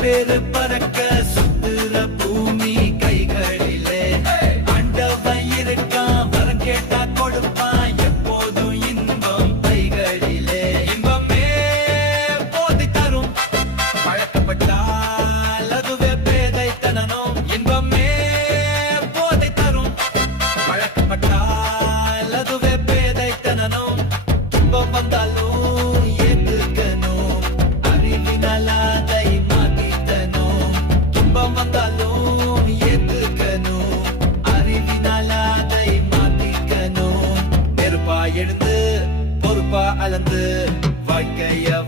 பேரு பறக்க சுத்துற பூமி கைகளிலே ஆண்டவன் இருக்கான் வரம் கேட்டா கொடுப்பான் எப்போதும் இன்பம் கைகளிலே இன்பமே போதை தரும் பழக்கப்பட்டால் அதுவே பேதைத்தனம் இன்பமே போதை தரும் பழக்கப்பட்டால் அதுவே பேதைத்தனம் இன்பம் வந்தாலும் ஏத்துக்கணும் அறிவினால் அதை மாத்தித்தனும் துன்பம் வந்தாலும் ஏத்துக்கணும் அறிவினால் அதை மாத்திக்கணும் நெருப்பா எழுந்து பொறுப்பா அளந்து வாழ்க்கைய